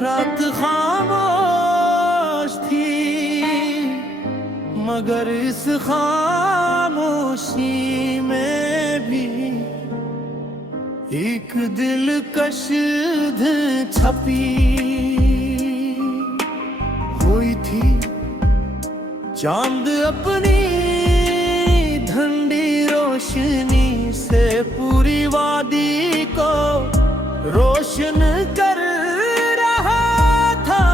रात खामोश थी, मगर इस खामोशी में भी एक दिलकश धुन छपी हुई थी। चांद अपनी ठंडी रोशनी से पूरी वादी को रोशन कर रहा था,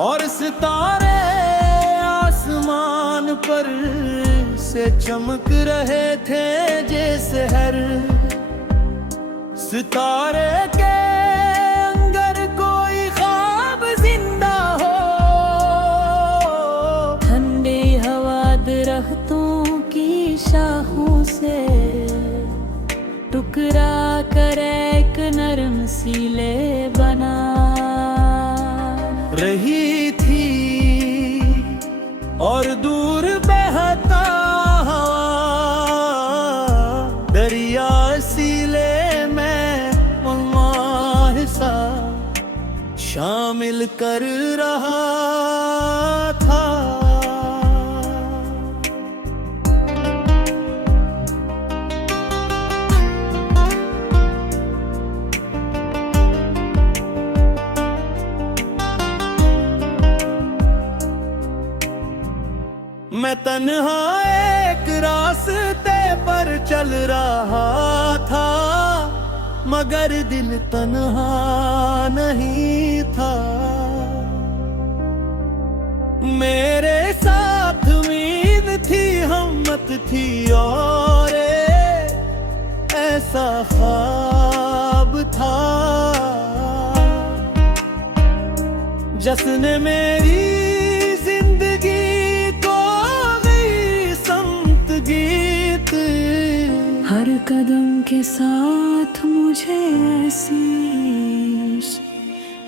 और सितारे आसमान पर से चमक रहे थे जैसे हर सितारे के अंदर कोई ख्वाब जिंदा हो। ठंडी हवा दरख्तों की शाखों से टुकरा कर एक नरम सीले बना रही थी, और दूर बहता हवा दरिया सीले में हिस्सा शामिल कर रहा था। मैं तन्हा एक रास्ते पर चल रहा था, मगर दिल तन्हा नहीं था। मेरे साथ उम्मीद थी, हिम्मत थी, और ऐसा ख्वाब था जिसने मेरी हर कदम के साथ मुझे एहसास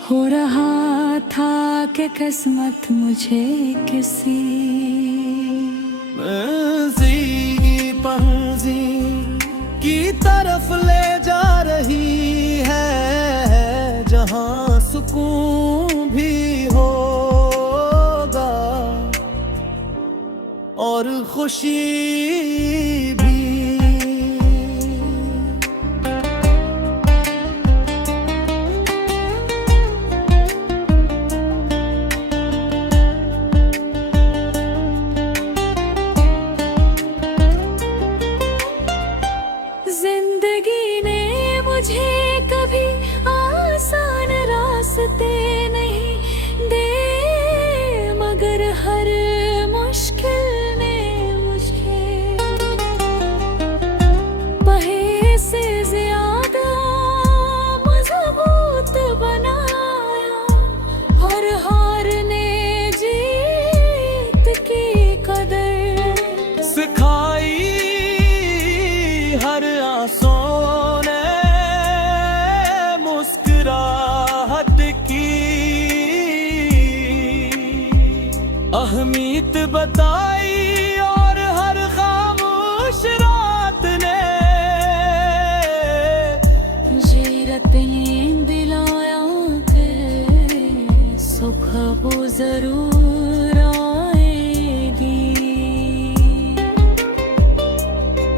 हो रहा था कि किस्मत मुझे किसी मंज़िल की तरफ ले जा रही है, जहां सुकून भी होगा और खुशी भी। जिंदगी ने मुझे कभी आसान रास्ते नहीं दे, मगर हर मुश्किल ने मुझे पहे से ज्यादा मजबूत बनाया। हर हार ने जीत की कदर सिखाई, हर आंसू ने मुस्कुराहट की अहमियत बताई, और हर खामोश रात ने जीरतें दिलाया के सुबह वो जरूर आएगी।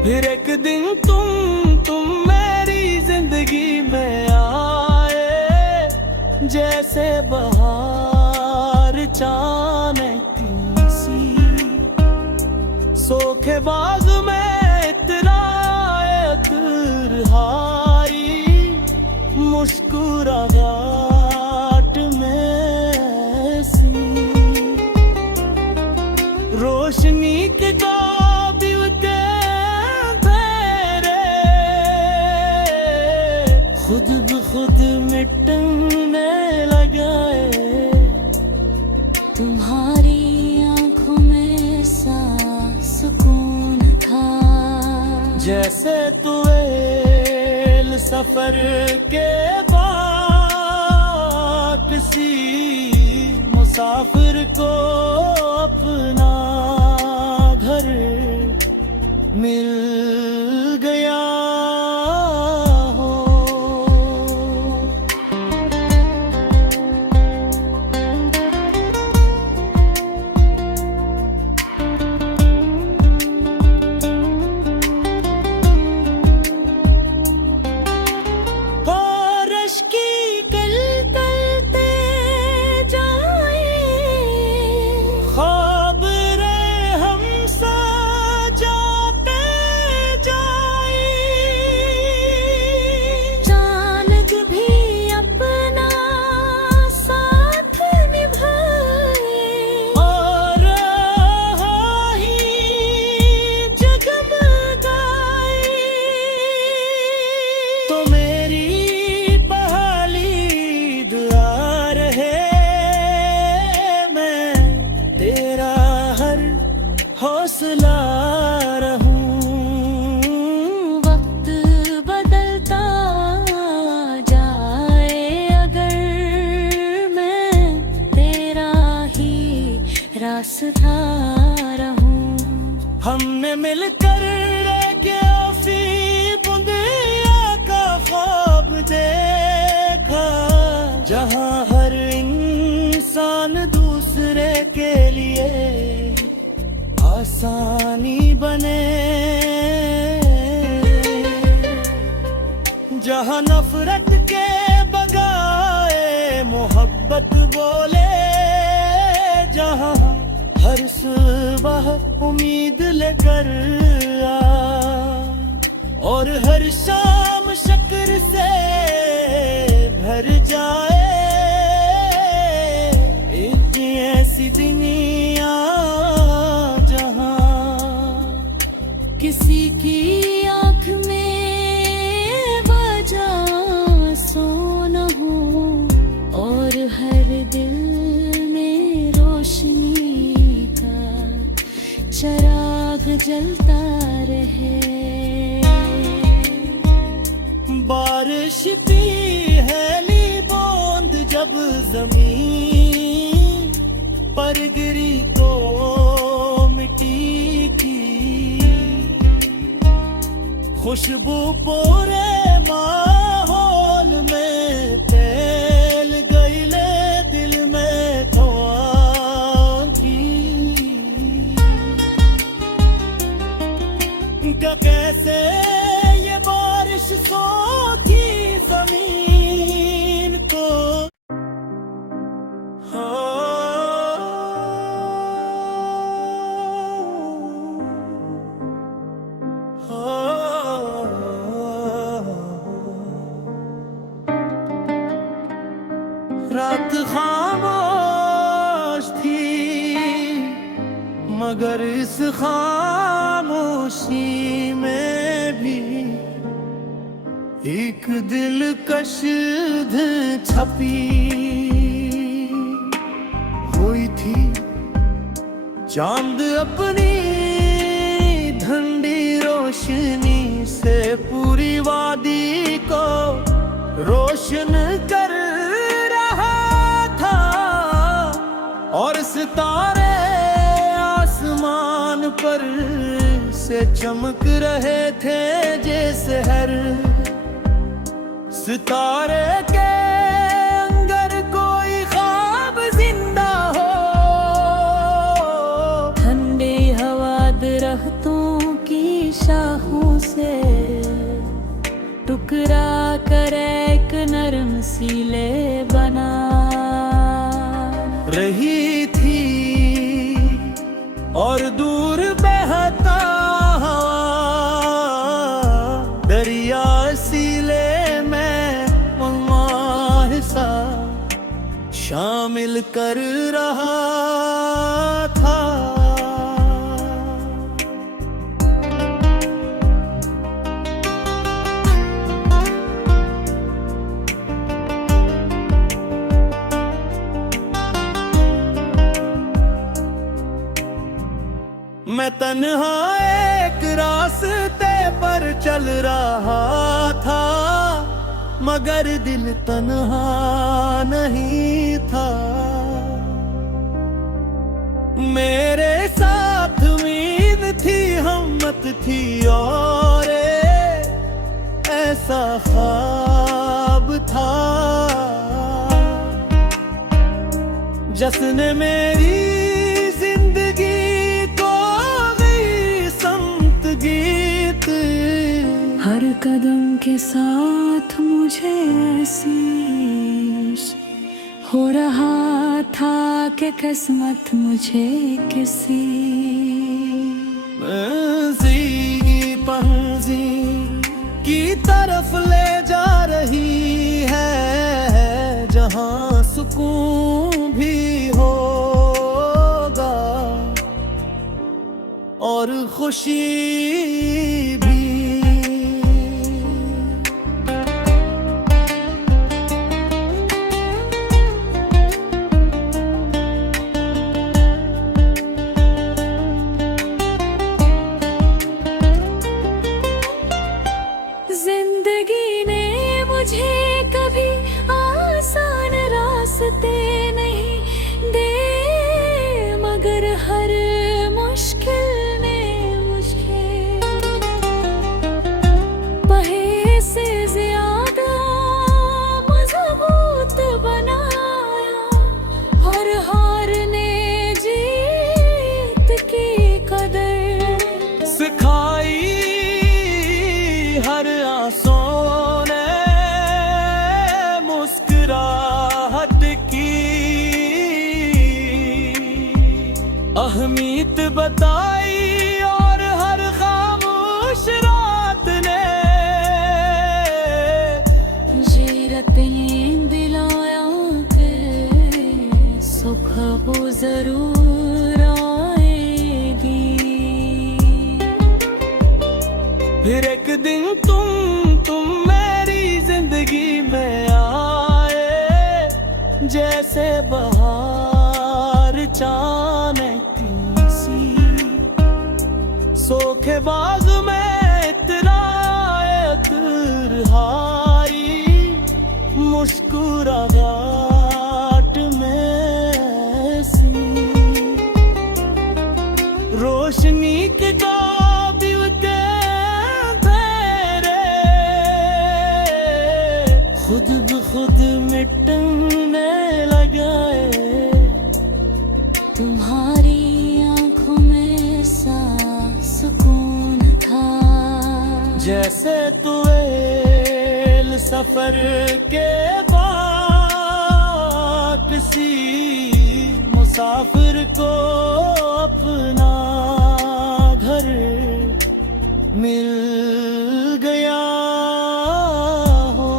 फिर एक दिन तुम मेरी जिंदगी में आए, जैसे बहार चाहती सी सोखे बाग में इतराई मुस्कुराहट में सी रोशनी के काबिल के खुद ब खुद मिटने लगाए। तुम्हारी आंखों में सा सुकून था, जैसे तुएल सफर के बाद किसी मुसाफिर को अपना घर मिल गया हो। हंसता रहूं। हमने मिलकर रेगियाफी बूंदिया का ख्वाब देखा, जहां हर इंसान दूसरे के लिए आसानी बने, जहां नफरत के बगाए मोहब्बत बोले, जहां हर सुबह उम्मीद लेकर आ और हर शाम शक्र से भर जाए। एक ऐसी दुनिया जहां किसी की आंख में वजह सो न हो और हर दिल में रोशनी का चिराग जलता रहे। बारिश की पहली बूंद जब जमीन पर गिरी तो मिट्टी की खुशबू पूरे माहौल में फैल गई, ले दिल में दुआ की। क्या कैसे ये बारिश सोखी जमीन को, रात खामोश थी मगर इस खामोशी में भी एक दिलकश धुन छपी हुई थी। चांद अपनी ठंडी रोशनी से पूरी वादी को रोशन कर रहा था और सितारे आसमान पर से चमक रहे थे जैसे हर सितारे के अंदर कोई ख्वाब जिंदा हो। ठंडी हवा दरख्तों की शाखों से टुकरा कर एक नरम सीले बना रही थी और दूर बहता हवा दरिया सीले में उम्मा सा शामिल कर रहा था। मैं तन्हा एक रास्ते पर चल रहा था मगर दिल तन्हा नहीं था। मेरे साथ उम्मीद थी, हिम्मत थी और ऐसा ख्वाब था जिसने मेरी हर कदम के साथ मुझे एहसास हो रहा था कि किस्मत मुझे किसी मंज़िल की तरफ ले जा रही है जहां सुकून भी होगा और खुशी भी। जिंदगी ने मुझे कभी आसान रास्ते नहीं दे मगर अहमियत बताई और हर खामोश रात ने ये रतें दिलाया के सुबह वो जरूर आएगी। फिर एक दिन तुम मेरी जिंदगी में आए, जैसे बहार चाणक्य सी। सोखे बाग में इतराए तन्हाई, मुस्कुराहट में सी। रोशनी के काबिल के अंधेरे खुद ब खुद मिटने लगाए। तुम्हारी आंखों में सा सुकून था, जैसे तुएल सफर के बाद किसी मुसाफिर को अपना घर मिल गया हो।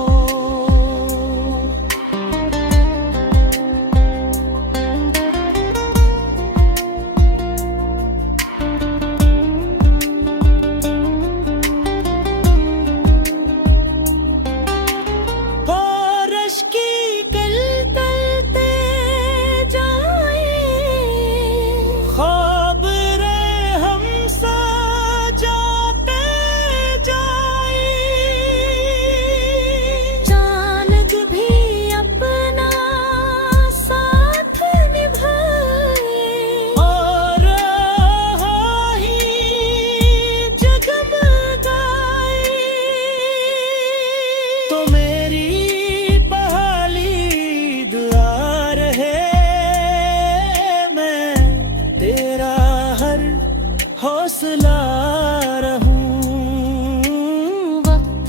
बारिश की कल तलते जाए, ख्वाब रे हम सजाते जाए। चांद भी अपना साथ निभाए, और ही जगमगाए। तो मेरी पहली दुआ रहे, मैं तेरा हर हौसला रहूं। वक्त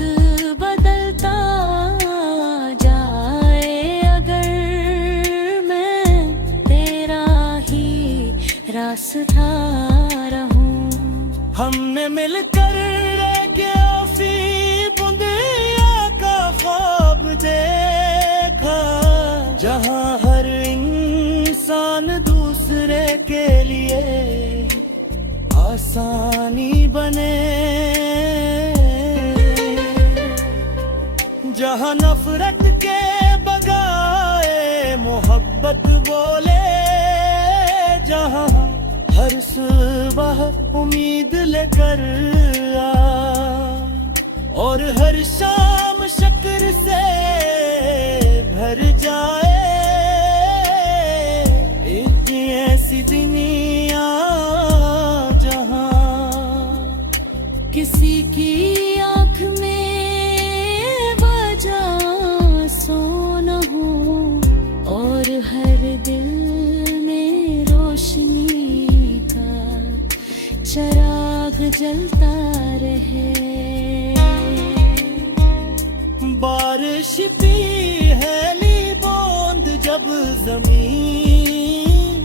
बदलता जाए अगर मैं तेरा ही रास्ता रहूं। हमने मिलकर गेफी बुंदिया का ख्वाब देखा, जहां हर इंसान दूसरे के लिए आसानी बने। जहां नफरत के बगाए मोहब्बत बोले, जहां हर सुबह उम्मीद लेकर आ, और हर शाम शक्र से भर जाए। इतनी ऐसी दुनिया जहां किसी की आंख में वजह सो न हो, और हर दिल में रोशनी का चराग जलता रहे। बारिश पहली बूंद जब जमीन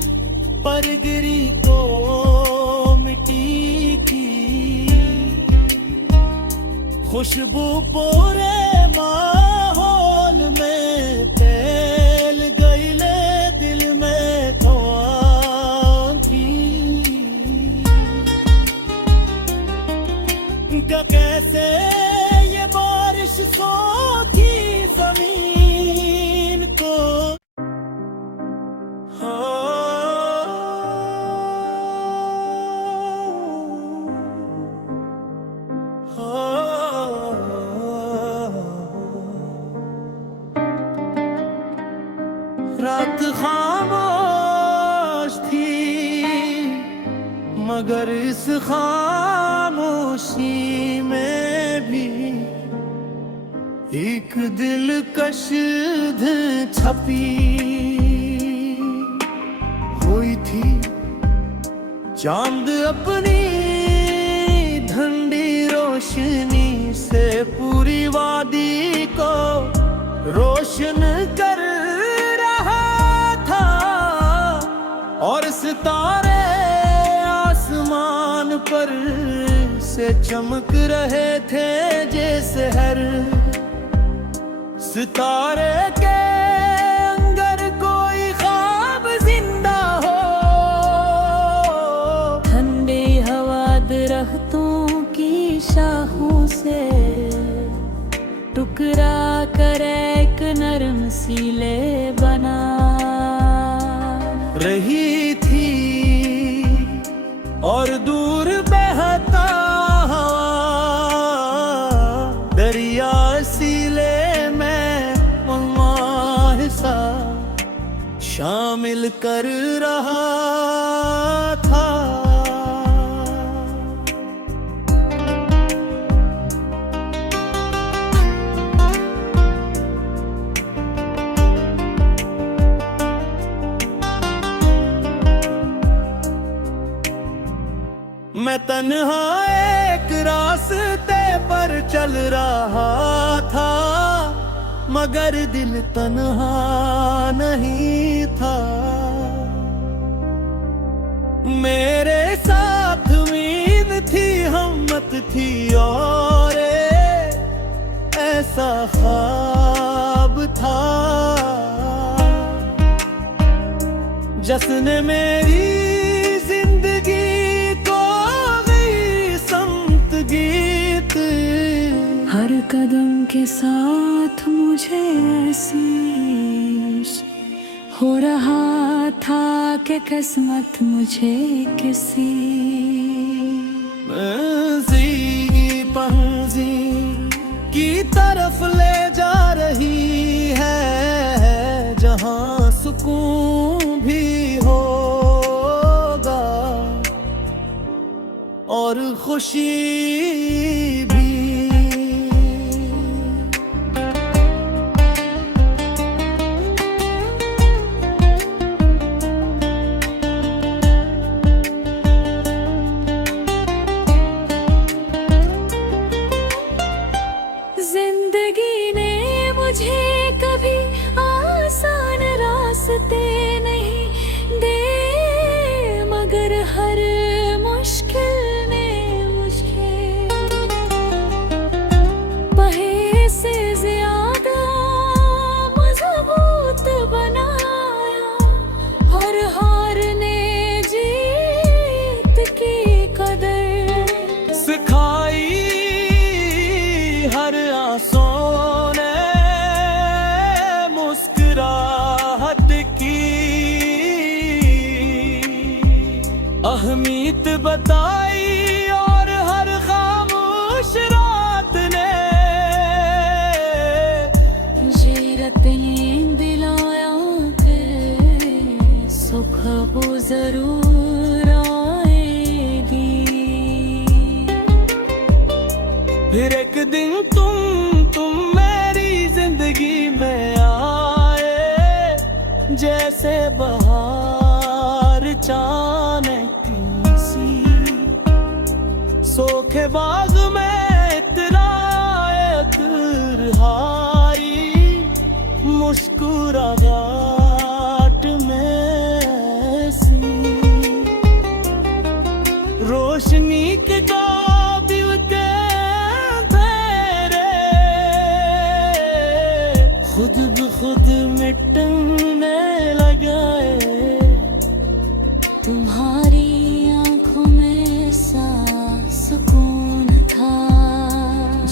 पर गिरी तो मिट्टी की खुशबू पूरे माहौल में फैल गई, ले दिल में ख्वाब की। कैसे ये बारिश सोती जमीन को। रात खामोश थी, मगर इस खामोशी में भी एक दिलकश धुन छपी हुई थी। चांद अपनी ठंडी रोशनी से पूरी वादी को रोशन कर रहा था, और सितारे पर से चमक रहे थे जैसे हर सितारे के अंदर कोई ख्वाब जिंदा हो। ठंडी हवा दरख्तों की शाखों से टुकरा कर एक नरम सीले बना रही थी और दूर बहता हवा दरिया सीले में हिस्सा शामिल कर रहा था। मैं तन्हा एक रास्ते पर चल रहा था, मगर दिल तन्हा नहीं था। मेरे साथ उम्मीद थी, हिम्मत थी और ऐसा ख्वाब था जिसने मेरी हर कदम के साथ मुझे एहसास हो रहा था कि किस्मत मुझे किसी मंज़िल की तरफ ले जा रही है, जहां सुकून भी होगा और खुशी भी। जिंदगी ने मुझे कभी आसान रास्ते नहीं दे, मगर हर मुश्किल ने मुझे पहे से ज्यादा मजबूत बनाया। हर हार ने जीत की कदर सिखाई, हर आंसू ने मुस्कुराहट की अहमियत बताई, और हर खामोश रात ने ये रतें दिलाया कि सुबह वो जरूर आएगी। फिर एक दिन तुम मेरी जिंदगी में आए, जैसे बहार चाहती सी सोखे बाग में इतराए हारी मुस्कुराहट में सी रोशनी के काबिल के खुद ब खुद मिटने लगाए। तुम्हारी आंखों में सा सुकून था,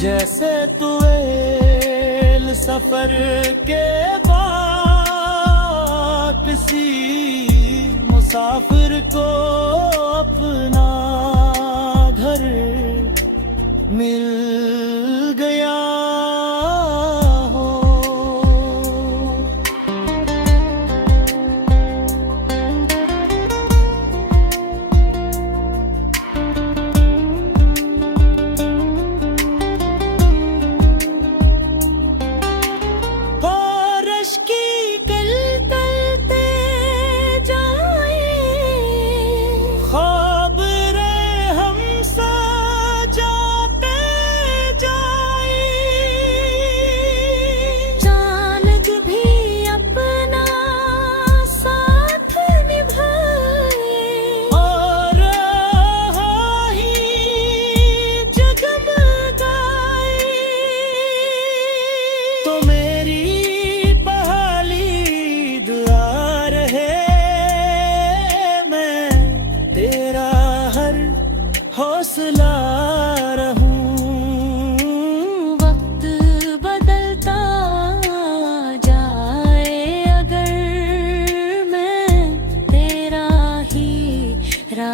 जैसे तुएल सफर के बाद किसी मुसाफिर को अपना घर मिल गया। ख्वाब रे हम सजाते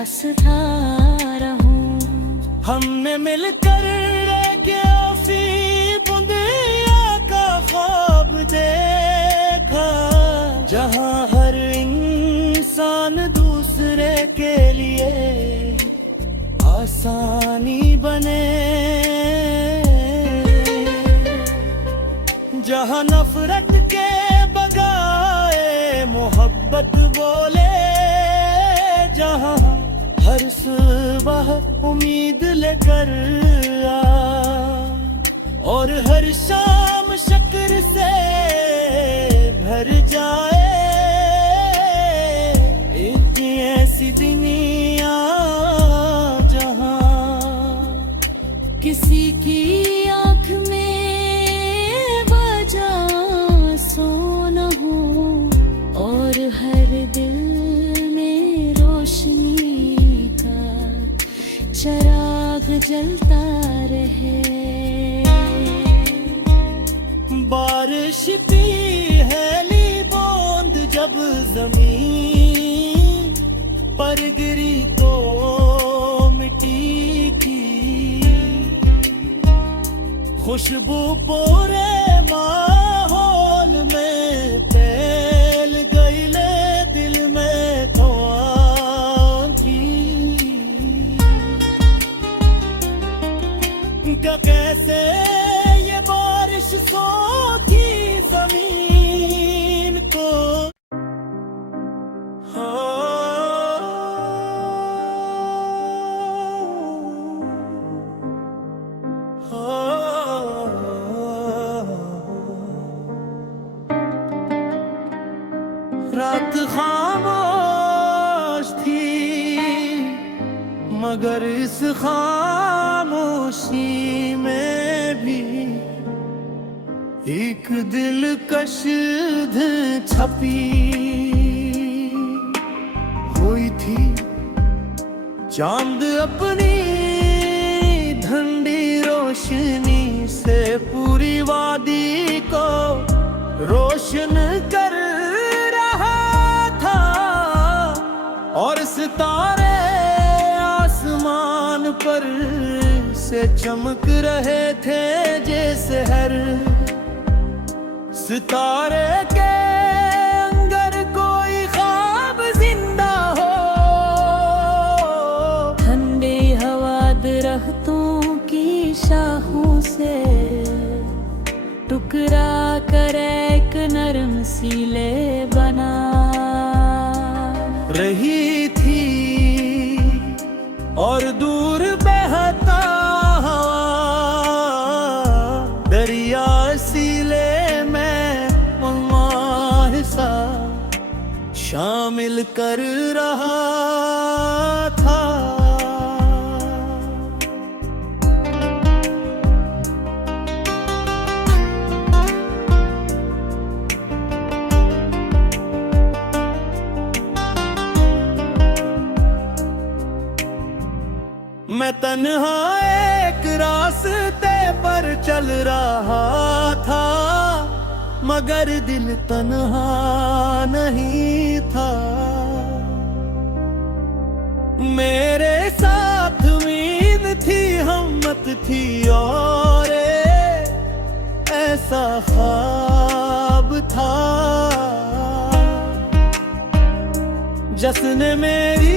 पास था रहूं। हमने मिलकर काफी बुंदिया का ख्वाब देखा, जहां हर इंसान दूसरे के लिए आसानी बने, जहां नफरत के बगाए मोहब्बत बोले, जहां हर सुबह उम्मीद लेकर आ और हर शाम शक्र से भर जाए। एक ऐसी दुनिया जहां किसी की आंख में बजा सो न हो और हर दिल में रोशनी का चिराग जलता रहे। बारिश पहली बूंद जब जमीन पर गिरी तो मिट्टी की खुशबू पूरे माहौल में फैल गई, ले दिल में दुआ की क्या कैसे ये बारिश सोखी जमीन को। रात खामोश थी मगर इस खामोशी में भी एक दिलकश धुन छपी हुई थी। चांद अपनी ठंडी रोशनी से पूरी वादी को रोशन कर रहा था और सितारे आसमान पर से चमक रहे थे जैसे हर सितारे के अंदर कोई ख्वाब जिंदा हो। ठंडी हवा दरख्तों की शाखों से टुकरा कर एक नरम सीले बना रही थी और दूर बहता हवा दरिया सीले में उम्मा सा शामिल कर रहा था। मैं तन्हा एक रास्ते पर चल रहा था मगर दिल तन्हा नहीं था। मेरे साथ उम्मीद थी, हिम्मत थी और ऐसा ख्वाब था जिसने मेरी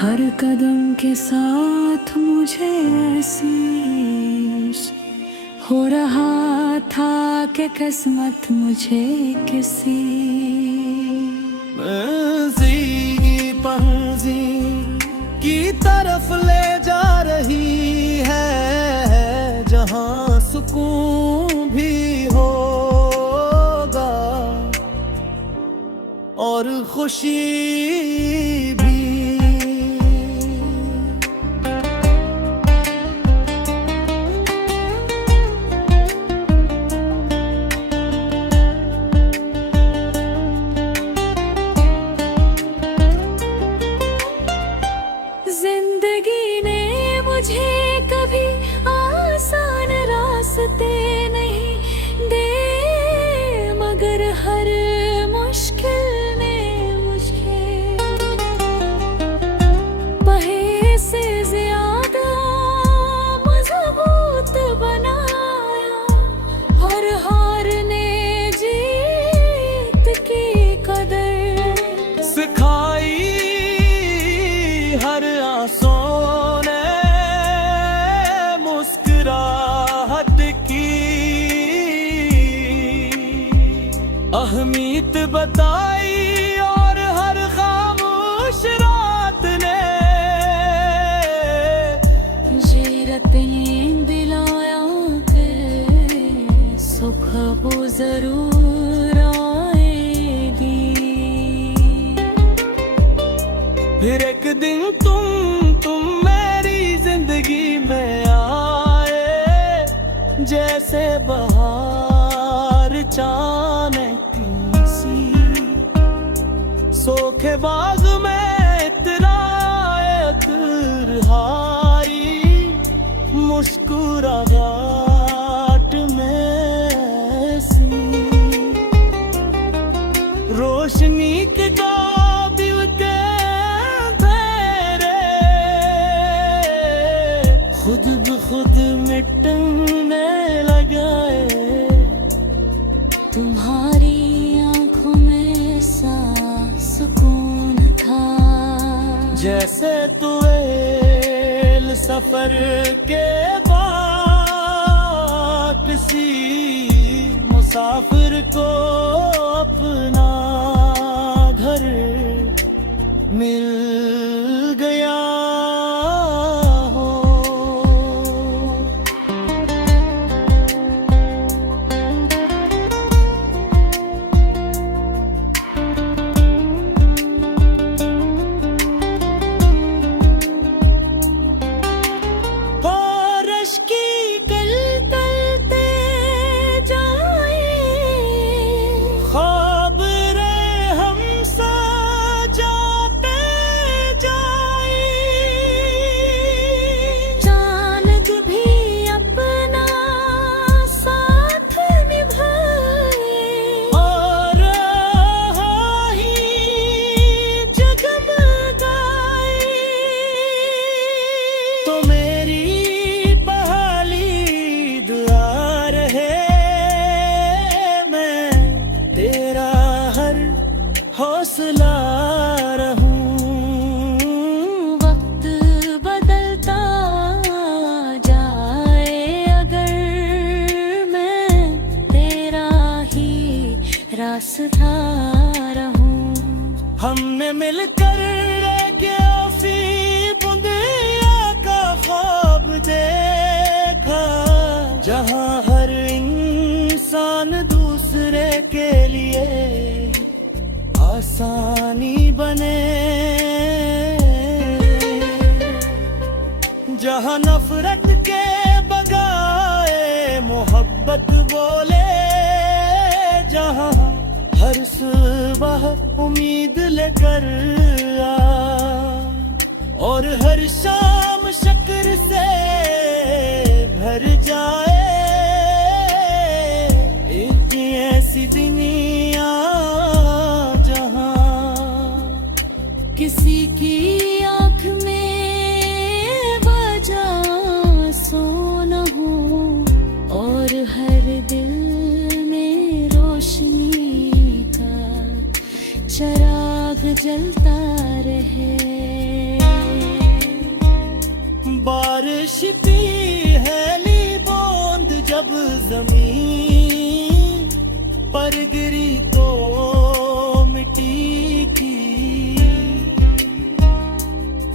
हर कदम के साथ मुझे एहसास हो रहा था कि किस्मत मुझे किसी मंज़िल की तरफ ले जा रही है जहां सुकून भी होगा और खुशी भी। जिंदगी ने मुझे कभी आसान रास्ते नहीं दे मगर अहमियत बताई और हर खामोश रात ने ये रतें दिलाया के सुबह वो जरूर आएगी। फिर एक दिन तुम मेरी जिंदगी में आए, जैसे बहार चाणक्य सी। सोखे बाग में इतराए अतरहाई, मुस्कुराहट में सी। रोशनी के काबिल के खुद ब खुद मिटने लगाए। तुम्हारी आंखों में सा सुकून था, जैसे तुएल सफर के बाद किसी मुसाफिर को अपना घर मिल गया। हौसला रहूं। वक्त बदलता जाए अगर मैं तेरा ही रास्ता रहूं। हमने मिलकर गेफी बुंदिया का ख्वाब देखा, जहां हर इंसान दूसरे के लिए आसानी बने। जहां नफरत के बगाए मोहब्बत बोले, जहां हर सुबह उम्मीद लेकर आ और हर शाम शक्र से भर जाए। एक ऐसी दुनिया किसी की आँख में बजा सो न हो और हर दिल में रोशनी का चराग जलता रहे। बारिश की पहली बूंद जब जमीन पर गिरी तो मिट्टी की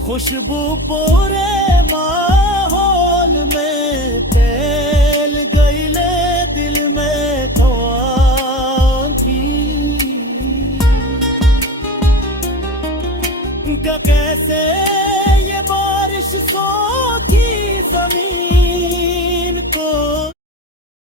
खुशबू पूरे